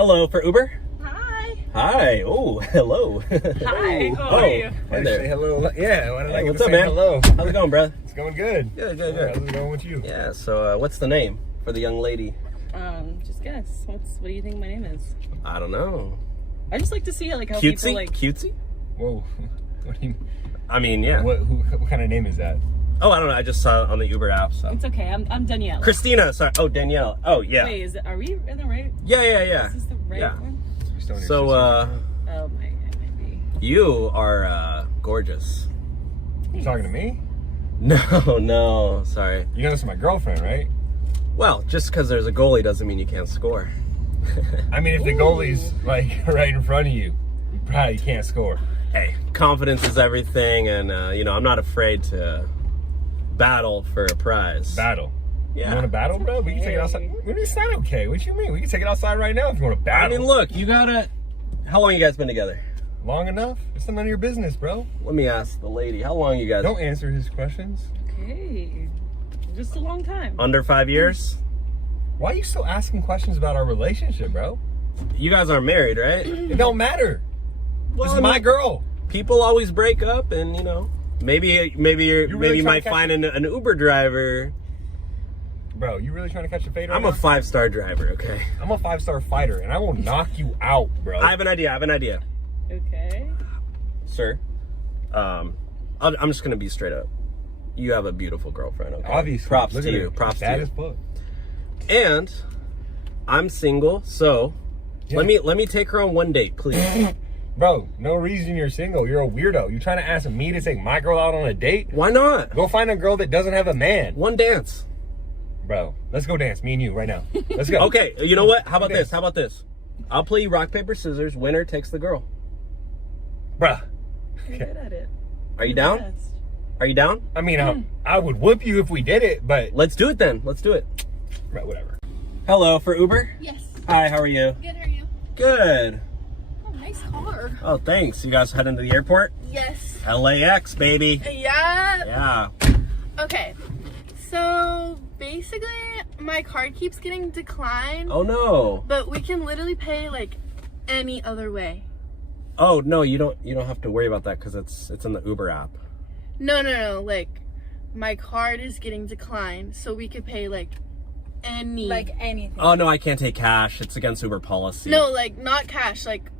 Hello for Uber. Hi. Hi. Oh, hello. Hi. How are you? Hey there. Say hello. Yeah, why did I get What's to up, say man? hello? How's it going, bro? It's going good. Good, good, How's good. it going with you? Yeah. So, what's the name for the young lady? Just guess. What do you think my name is? I don't know. I just like to see like how Cutesy. people like. Cutesy. Whoa. What do you? I mean, yeah. What kind of name is that? Oh, I don't know. I just saw it on the Uber app. So. It's okay. I'm Danielle. Christina. Sorry. Oh, Danielle. Oh, yeah. Wait, are we in the right? Yeah. Is this the right Yeah. one? So, Oh my, it might be. you are gorgeous. You talking to me? No. Sorry. You know this is my girlfriend, right? Well, just because there's a goalie doesn't mean you can't score. I mean, if the goalie's like right in front of you, you probably can't score. Hey, confidence is everything, and I'm not afraid to battle for a prize. Battle. Yeah. You want to battle, bro? We can take it outside. It's not okay. What you mean? We can take it outside right now if you want to battle. I mean, look, you gotta. How long you guys been together? Long enough? It's none of your business, bro. Let me ask the lady. How long you guys? Don't answer his questions. Okay. Just a long time. Under 5 years? Why are you still asking questions about our relationship, bro? You guys aren't married, right? It don't matter. Well, This is my girl. People always break up, and maybe you might catch find an Uber driver. Bro, you really trying to catch a fade right I'm now? a 5-star driver, okay? I'm a 5-star fighter, and I will knock you out, bro. I have an idea. Okay. Sir, I'm just gonna be straight up. You have a beautiful girlfriend, okay? Obviously. Props Look to at you. her. Props to Bad you. as fuck. And I'm single, so Yeah. let me take her on one date, please. Bro, no reason you're single. You're a weirdo. You're trying to ask me to take my girl out on a date? Why not? Go find a girl that doesn't have a man. One dance. Bro, let's go dance. Me and you right now. Let's go. Okay, you know what? How about Okay. this? How about this? I'll play you rock, paper, scissors. Winner takes the girl. Bruh. You're good at it. Are you down? Yes. Are you down? I mean, I would whoop you if we did it, but... Let's do it then. Let's do it. Bro, whatever. Hello for Uber. Yes. Hi, how are you? Good, how are you? Good. Oh, nice car. Oh, thanks. You guys heading to the airport? Yes. LAX, baby. Yeah. Yeah. Okay. So, basically, my card keeps getting declined, Oh no. but we can literally pay, like, any other way. Oh no, you don't have to worry about that because it's in the Uber app. No. Like, my card is getting declined, so we could pay, like, any... Like anything. Oh no, I can't take cash. It's against Uber policy. No, like, not cash. Like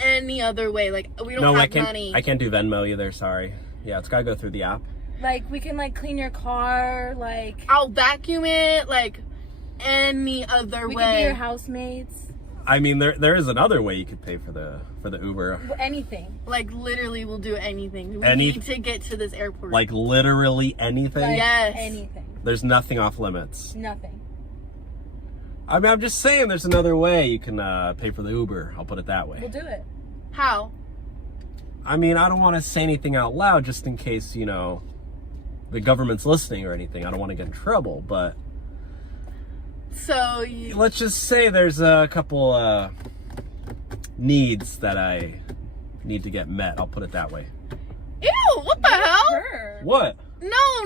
any other way. Like, we don't have money. I can't do Venmo either. Sorry. Yeah, it's gotta go through the app. Like, we can, like, clean your car, like... I'll vacuum it, like, any other We way. can be your housemates. I mean, there is another way you could pay for the Uber. Anything. Like, literally, we'll do anything. We Any- need to get to this airport. Like literally anything. Like, Yes. anything. There's nothing off limits. Nothing. I mean, I'm just saying there's another way you can pay for the Uber. I'll put it that way. We'll do it. How? I mean, I don't want to say anything out loud just in case, the government's listening or anything. I don't want to get in trouble, but So, you... let's just say there's a couple needs that I need to get met. I'll put it that way. Ew, what the hell? Her. What? No,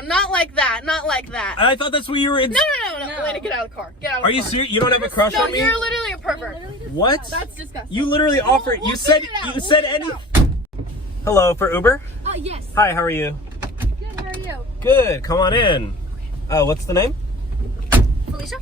not like that. Not like that. I thought that's what you were in. No. Elena, get out of the car. Get out of the Are you car. serious? You don't have a crush No, on me? you're literally a pervert. What? That's disgusting. You literally offered. we'll You said figure it out. you We'll said figure any. it Hello for Uber. Yes. Hi, how are you? Good, how are you? Good. Come on in. What's the name? Felicia?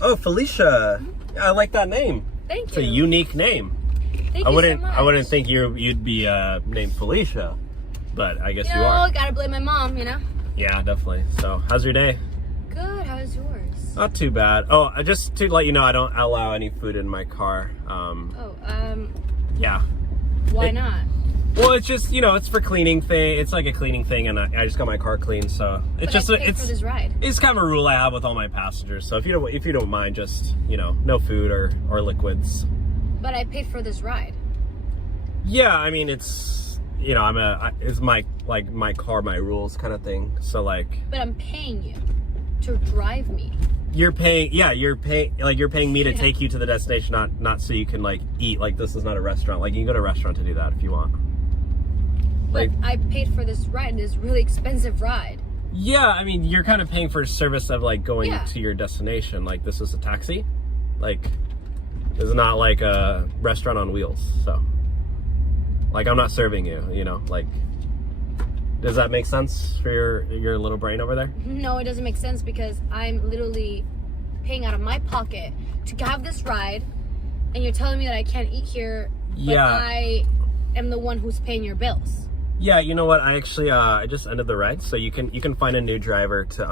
Oh, Felicia. Yeah, I like that name. Thank It's a unique name. Thank I you wouldn't. so much. I wouldn't think you'd be named Felicia, but I guess you No, are. gotta blame my mom, Yeah, definitely. So, how's your day? Good, how's yours? Not too bad. Oh, just to let you know, I don't allow any food in my car. Yeah. Why It- not? Well, it's just it's for cleaning thing. It's like a cleaning thing, and I just got my car cleaned, so it's just I paid it's for this ride. it's kind of a rule I have with all my passengers. So if you don't mind, just no food or liquids. But I paid for this ride. Yeah, I mean it's it's my car, my rules kind of thing. So like But I'm paying you to drive me. you're paying me to take you to the destination, not so you can eat. Like this is not a restaurant. Like you can go to a restaurant to do that if you want. But I paid for this ride, this really expensive ride. Yeah, I mean, you're kind of paying for a service of going Yeah. to your destination. Like this is a taxi. Like This is not like a restaurant on wheels, so. Like, I'm not serving you, you know, like. Does that make sense for your little brain over there? No, it doesn't make sense because I'm literally paying out of my pocket to have this ride, and you're telling me that I can't eat here, but I am the one who's paying your bills. Yeah, you know what? I actually I just ended the ride, so you can find a new driver to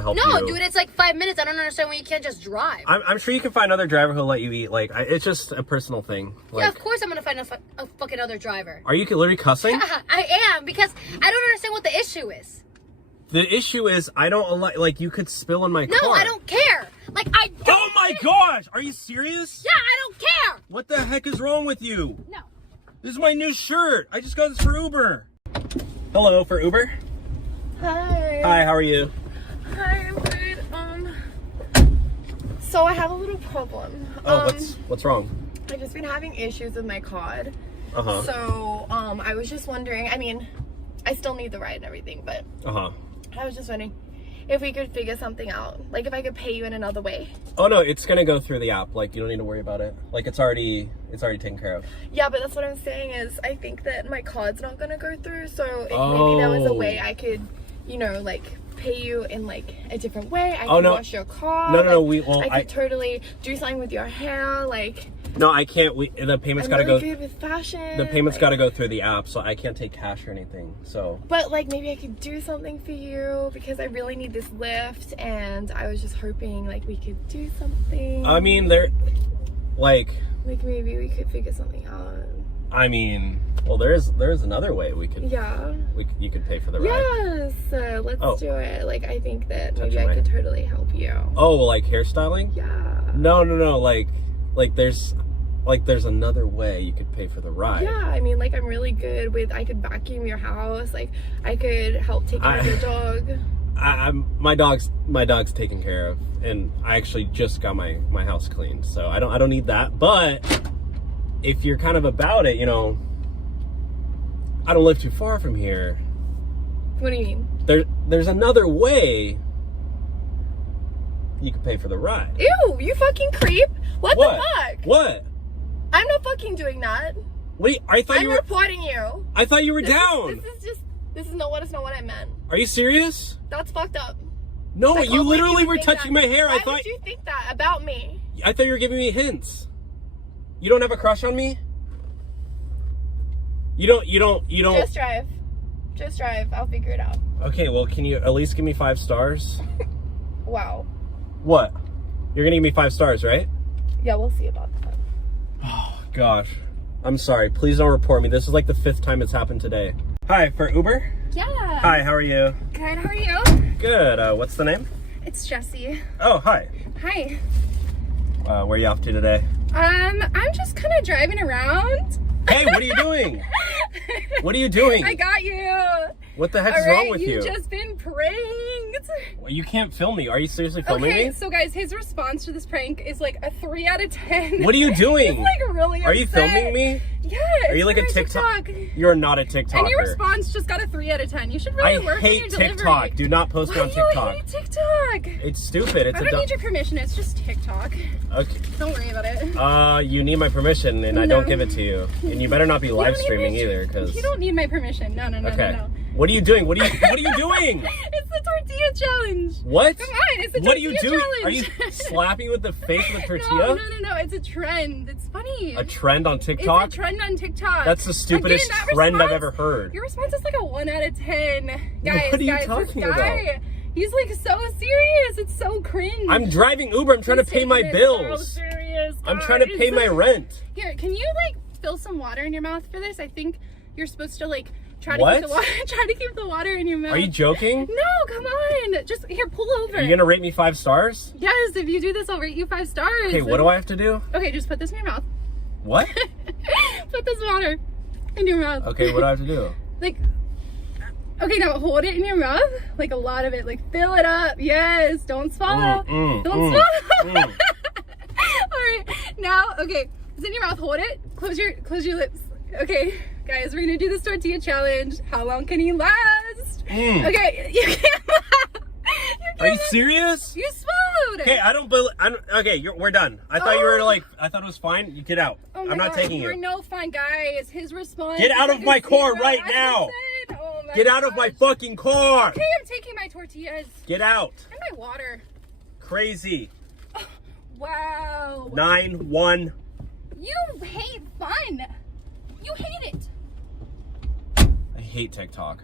help you. No, dude, it's like 5 minutes. I don't understand why you can't just drive. I'm sure you can find another driver who'll let you eat. Like, it's just a personal thing. Like, yeah, of course I'm gonna find a fucking other driver. Are you literally cussing? I am, because I don't understand what the issue is. The issue is I don't like you could spill in my car. No, I don't care. Like, I don't Oh my gosh! Are you serious? Yeah, I don't care. What the heck is wrong with you? No. This is my new shirt. I just got this for Uber. Hello, for Uber? Hi. Hi, how are you? Hi, I'm good. So I have a little problem. Oh, what's wrong? I've just been having issues with my card. Uh-huh. So, I was just wondering, I mean, I still need the ride and everything, but uh-huh. I was just wondering if we could figure something out. Like, if I could pay you in another way. Oh no, it's gonna go through the app. Like, you don't need to worry about it. Like, it's already taken care of. Yeah, but that's what I'm saying is I think that my card's not gonna go through. So if maybe there was a way I could, you know, like, pay you in like a different way. I can wash your car. No, I could totally do something with your hair. Like, no, I can't. The payment's gotta go. Good with fashion. The payment's gotta go through the app, so I can't take cash or anything. So. But like, maybe I could do something for you because I really need this Lyft, and I was just hoping like we could do something. I mean, like maybe we could figure something out. I mean, well, there is another way we could. Yeah. You could pay for the ride. Yes, let's do it. Like, I think that maybe I could totally help you. Oh, like hairstyling? Yeah. No. Like there's another way you could pay for the ride. Yeah, I mean, like, I'm really good with. I could vacuum your house. Like, I could help take care of your dog. My dog's taken care of, and I actually just got my house cleaned, so I don't need that. But if you're kind of about it, you know, I don't live too far from here. What do you mean? There's another way you could pay for the ride. Ew, you fucking creep. What the fuck? What? I'm not fucking doing that. Wait, I'm reporting you. I thought you were down. This is not what I meant. Are you serious? That's fucked up. No, you literally were touching my hair. Why would you think that about me? I thought you were giving me hints. You don't have a crush on me? You don't. Just drive. I'll figure it out. Okay, well, can you at least give me 5 stars? Wow. What? You're gonna give me 5 stars, right? Yeah, we'll see about that. Oh, gosh. I'm sorry. Please don't report me. This is like the 5th time it's happened today. Hi, for Uber? Yeah. Hi, how are you? Good, how are you? Good. What's the name? It's Jessie. Oh, hi. Hi. Where are you off to today? I'm just kind of driving around. Hey, what are you doing? What are you doing? I got you. What the heck is wrong with you? You've just been pranked. Well, you can't film me. Are you seriously filming me? Okay, so guys, his response to this prank is like a 3 out of 10. What are you doing? He's like really upset. Are you filming me? Yeah. Are you like a TikTok? You're not a TikToker. And your response just got a 3 out of 10. You should really work on your delivery. I hate TikTok. Do not post me on TikTok. Why do you hate TikTok? It's stupid. I don't need your permission. It's just TikTok. Okay. Don't worry about it. You need my permission, and I don't give it to you. And you better not be live streaming either, because you don't need my permission. No. No. What are you doing? What are you doing? It's the tortilla challenge. What? Come on, it's the tortilla challenge. What are you doing? Are you slapping me with the face with a tortilla? No. It's a trend. It's funny. A trend on TikTok? It's a trend on TikTok. That's the stupidest trend I've ever heard. Your response is like a 1 out of 10. Guys, what are you talking about? He's like so serious. It's so cringe. I'm driving Uber. I'm trying to pay my bills. So serious, I'm trying to pay my rent. Here, can you like fill some water in your mouth for this? I think you're supposed to like try to keep the water in your mouth. Are you joking? No, come on. Just here, pull over. Are you gonna rate me 5 stars? Yes, if you do this, I'll rate you 5 stars. Okay, what do I have to do? Okay, just put this in your mouth. What? Put this water in your mouth. Okay, what do I have to do? Like, okay, now hold it in your mouth. Like a lot of it. Like fill it up. Yes. Don't swallow. Don't swallow. Alright. Now, okay. It's in your mouth. Hold it. Close your lips. Okay, guys, we're gonna do this tortilla challenge. How long can you last? Okay, you can't laugh. Are you serious? You swallow. Okay, I don't believe. Okay, we're done. I thought you were like. I thought it was fine. You get out. Oh my I'm not God, taking you're you. no fun, guys. His response. Get out is of like my a car 0 right out of now. 10. Oh my Get out of my gosh. fucking car. Okay, I'm taking my tortillas Get out. and my water. Crazy. Wow. 9-1. You hate fun. You hate it. I hate TikTok.